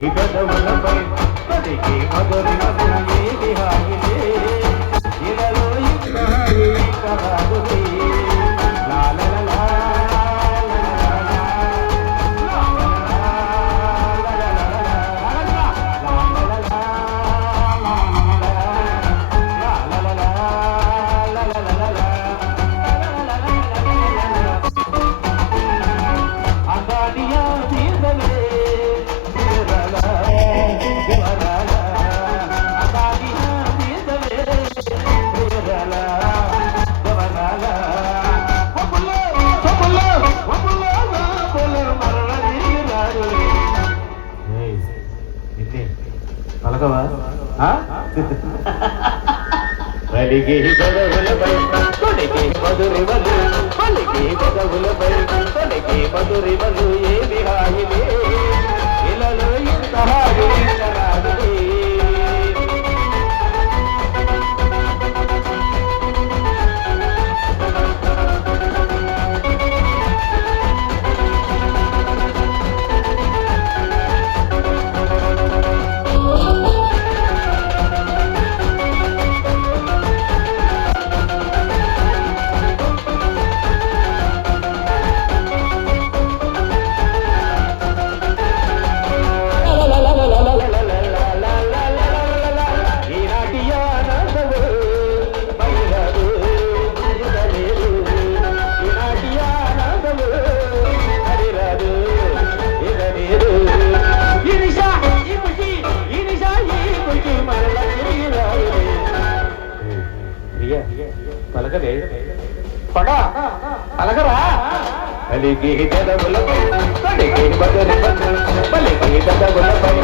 పెదవులపై పలికి మధురి మధురి ఏది హాయిలే ఇలలో ఇన్నాయి కరాదులే లా లా లా పలకవా పలికి పెదవులపై తొలికి మధురిమలు పలికి పెదవులపై తొలికి మధురిమలు ఏమి హాయిలే ఇలలో ఇంత హాయి రాదులే పలకలే పడా పలకరా పలికి పెదవులపై పలికి మధురి మధురి పలికి పెదవులపై